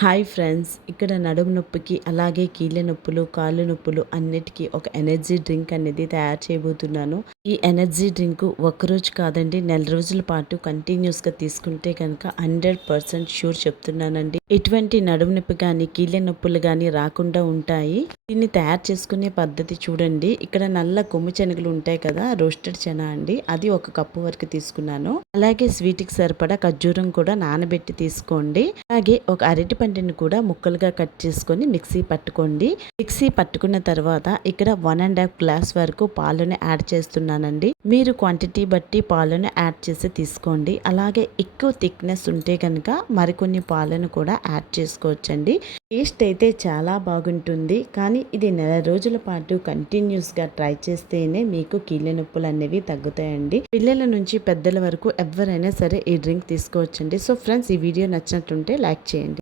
Hi friends, ఇక్కడ నడుము నొప్పికి అలాగే కీళ్ళ నొప్పులు కాళ్ళు నొప్పులు అన్నిటికీ ఒక ఎనర్జీ డ్రింక్ అనేది తయారు చేయబోతున్నాను. ఈ ఎనర్జీ డ్రింక్ ఒక్కరోజు కాదండి, నెల రోజుల పాటు కంటిన్యూస్గా తీసుకుంటే కనుక 100% షూర్ చెప్తున్నానండి. ఎటువంటి నడుము నొప్పి కానీ కీళ్ళ నొప్పులు కానీ రాకుండా ఉంటాయి. దీన్ని తయారు చేసుకునే పద్ధతి చూడండి. ఇక్కడ నల్ల కొమ్ము శనగలు ఉంటాయి కదా, రోస్టెడ్ చనా అండి, అది 1 కప్పు వరకు తీసుకున్నాను. అలాగే స్వీట్కి సరిపడా ఖర్జూరం కూడా నానబెట్టి తీసుకోండి. అలాగే ఒక అరటి పండుని కూడా ముక్కలుగా కట్ చేసుకొని మిక్సీ పట్టుకోండి. మిక్సీ పట్టుకున్న తర్వాత ఇక్కడ 1.5 గ్లాస్ వరకు పాలను యాడ్ చేస్తున్నానండి. మీరు క్వాంటిటీ బట్టి పాలను యాడ్ చేసి తీసుకోండి. అలాగే ఎక్కువ థిక్నెస్ ఉంటే కనుక మరికొన్ని పాలను కూడా యాడ్ చేసుకోవచ్చండి. టేస్ట్ అయితే చాలా బాగుంటుంది. కానీ ఇది నెల రోజుల పాటు కంటిన్యూస్గా ట్రై చేస్తేనే మీకు కీళ్ళ నొప్పులు అనేవి తగ్గుతాయండి. పిల్లల నుంచి పెద్దల వరకు ఎవరైనా సరే ఈ డ్రింక్ తీసుకోవచ్చండి. సో ఫ్రెండ్స్, ఈ వీడియో నచ్చినట్టుంటే లైక్ చేయండి.